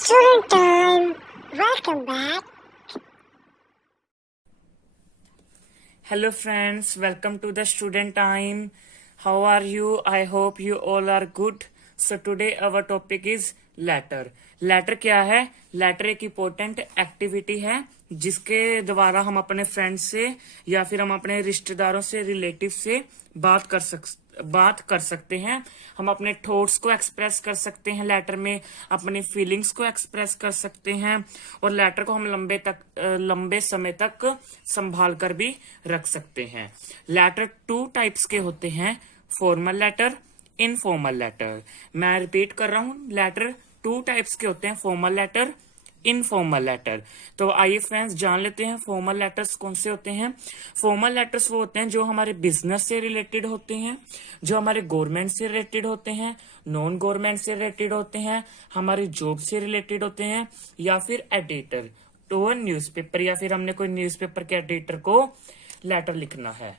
Student time. Welcome back. Hello friends, welcome to the student time. How are you? I hope you all are good. So today our topic is letter. Letter क्या है? Letter एक important activity है जिसके द्वारा हम अपने friends से या फिर हम अपने रिश्तेदारों से, रिलेटिव से बात कर सकते हैं। हम अपने थॉट्स को एक्सप्रेस कर सकते हैं लेटर में, अपनी फीलिंग्स को एक्सप्रेस कर सकते हैं और लेटर को हम लंबे समय तक संभाल कर भी रख सकते हैं। लेटर 2 टाइप्स के होते हैं, फॉर्मल लेटर, इनफॉर्मल लेटर। मैं रिपीट कर रहा हूं, लेटर 2 टाइप्स के होते हैं, फॉर्मल लेटर, इनफॉर्मल लेटर। तो आइए फ्रेंड्स जान लेते हैं फॉर्मल लेटर्स कौन से होते हैं। फॉर्मल लेटर्स वो होते हैं जो हमारे बिजनेस से रिलेटेड होते हैं, जो हमारे गवर्नमेंट से रिलेटेड होते हैं, नॉन गवर्नमेंट से रिलेटेड होते हैं, हमारी जॉब से रिलेटेड होते हैं, या फिर एडिटर तो न्यूज़पेपर, या फिर हमने कोई न्यूज़पेपर के एडिटर को लेटर लिखना है।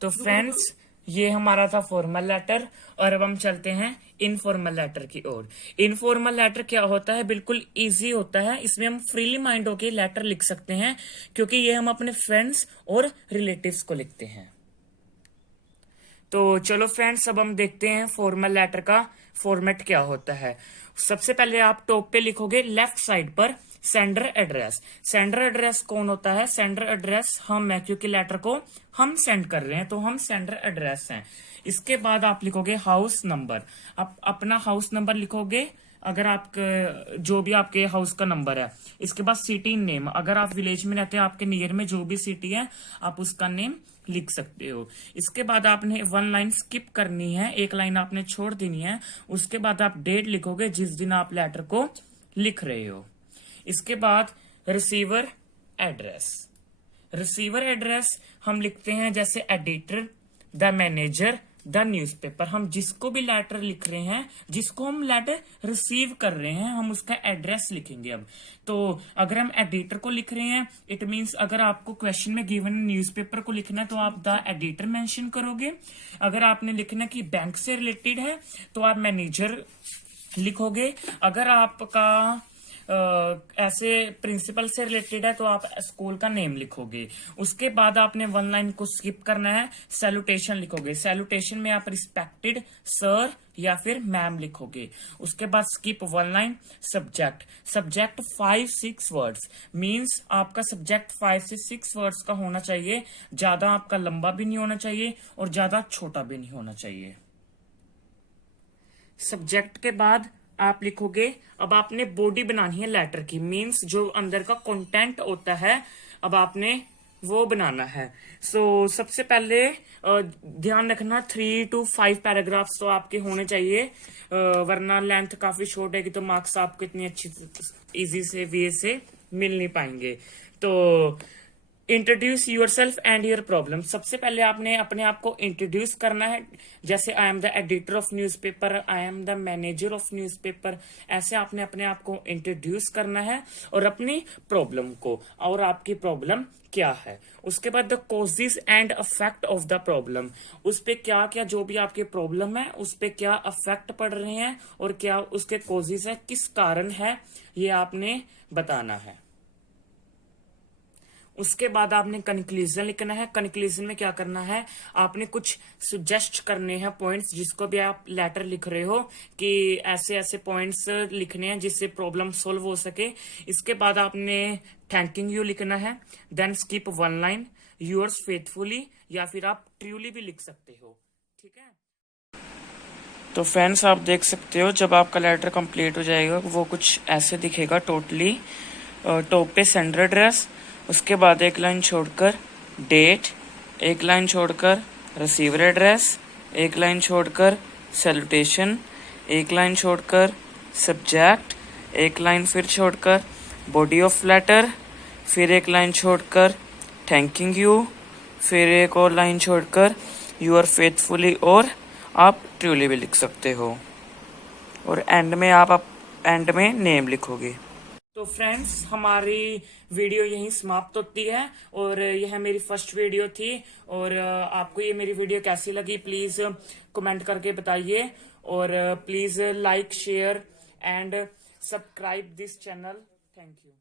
तो फ्रेंड्स ये हमारा था फॉर्मल लेटर और अब हम चलते हैं इनफॉर्मल लेटर की ओर। इनफॉर्मल लेटर क्या होता है? बिल्कुल इजी होता है, इसमें हम फ्रीली माइंड होके लेटर लिख सकते हैं क्योंकि ये हम अपने फ्रेंड्स और रिलेटिव्स को लिखते हैं। तो चलो फ्रेंड्स अब हम देखते हैं फॉर्मल लेटर का फॉर्मेट क्या होता है। सबसे पहले आप टॉप पे लिखोगे लेफ्ट साइड पर सेंडर एड्रेस। सेंडर एड्रेस कौन होता है? सेंडर एड्रेस हम है, क्योंकि लेटर को हम सेंड कर रहे हैं तो हम सेंडर एड्रेस हैं। इसके बाद आप लिखोगे हाउस नंबर। आप अपना हाउस नंबर लिखोगे, अगर आप जो भी आपके हाउस का नंबर है। इसके बाद सिटी नेम, अगर आप विलेज में रहते हैं, आपके नियर में जो भी सिटी है आप उसका नेम लिख सकते हो। इसके बाद आपने 1 लाइन स्किप करनी है, 1 लाइन आपने छोड़ देनी है। उसके बाद आप डेट लिखोगे जिस दिन आप लेटर को लिख रहे हो। इसके बाद रिसीवर एड्रेस। रिसीवर एड्रेस हम लिखते हैं जैसे editor, the manager, the newspaper. हम जिसको भी लेटर लिख रहे हैं, जिसको हम लेटर रिसीव कर रहे हैं, हम उसका एड्रेस लिखेंगे। अब तो अगर हम एडिटर को लिख रहे हैं, इट मींस अगर आपको क्वेश्चन में गिवन न्यूज़पेपर को लिखना है तो आप द एडिटर मेंशन करोगे। अगर आपने लिखना कि बैंक से रिलेटेड है तो आप मैनेजर लिखोगे। अगर आपका ऐसे प्रिंसिपल से रिलेटेड है तो आप स्कूल का नेम लिखोगे। उसके बाद आपने 1 लाइन को स्किप करना है, सैल्यूटेशन लिखोगे। सैल्यूटेशन में आप रिस्पेक्टेड सर या फिर मैम लिखोगे। उसके बाद skip 1 line, subject. Subject 5-6 words, means आपका सब्जेक्ट 5 से 6 वर्ड्स का होना चाहिए। ज्यादा आपका लंबा भी नहीं होना चाहिए और ज्यादा छोटा भी नहीं होना चाहिए। सब्जेक्ट के बाद आप लिखोगे, अब आपने बॉडी बनानी है लेटर की, मींस जो अंदर का कंटेंट होता है अब आपने वो बनाना है। सबसे पहले ध्यान रखना 3 to 5 पैराग्राफ्स तो आपके होने चाहिए, वरना लेंथ काफी शॉर्ट है तो मार्क्स आपको इतनी अच्छी इजी से वे से मिल नहीं पाएंगे। तो introduce yourself and your problem. सबसे पहले आपने अपने आप को इंट्रोड्यूस करना है, जैसे I am the editor of newspaper, I am the manager of newspaper. ऐसे आपने अपने आप को इंट्रोड्यूस करना है और अपनी प्रॉब्लम को, और आपकी प्रॉब्लम क्या है। उसके बाद the causes and affect of the problem, उस पे क्या क्या जो भी आपकी प्रॉब्लम है उस पे क्या अफेक्ट पड़ रहे हैं और क्या उसके कॉजेज है, किस कारण है, ये आपने बताना है। उसके बाद आपने कंक्लूजन लिखना है। कंक्लूजन में क्या करना है, आपने कुछ सजेस्ट करने हैं पॉइंट्स, जिसको भी आप लेटर लिख रहे हो कि ऐसे ऐसे पॉइंट्स लिखने हैं जिससे प्रॉब्लम सोल्व हो सके। इसके बाद आपने थैंकिंग यू लिखना है। Then skip 1 line, yours faithfully, या फिर आप ट्रूली भी लिख सकते हो। ठीक है, तो फ्रेंड्स आप देख सकते हो जब आपका लेटर कंप्लीट हो जाएगा वो कुछ ऐसे दिखेगा टोटली। टॉप पे सेंडर एड्रेस, उसके बाद 1 लाइन छोड़कर डेट, 1 लाइन छोड़कर रिसीवर एड्रेस, 1 लाइन छोड़कर सैल्यूटेशन, 1 लाइन छोड़कर सब्जेक्ट, 1 लाइन फिर छोड़कर बॉडी ऑफ लेटर, फिर 1 लाइन छोड़कर थैंकिंग यू, फिर एक और लाइन छोड़कर यू आर फेथफुली, और आप ट्रूली भी लिख सकते हो। और एंड में आप एंड में नेम लिखोगे। तो फ्रेंड्स हमारी वीडियो यहीं समाप्त होती है और यह मेरी फर्स्ट वीडियो थी। और आपको ये मेरी वीडियो कैसी लगी प्लीज कमेंट करके बताइए, और please like, share and subscribe this channel. Thank you.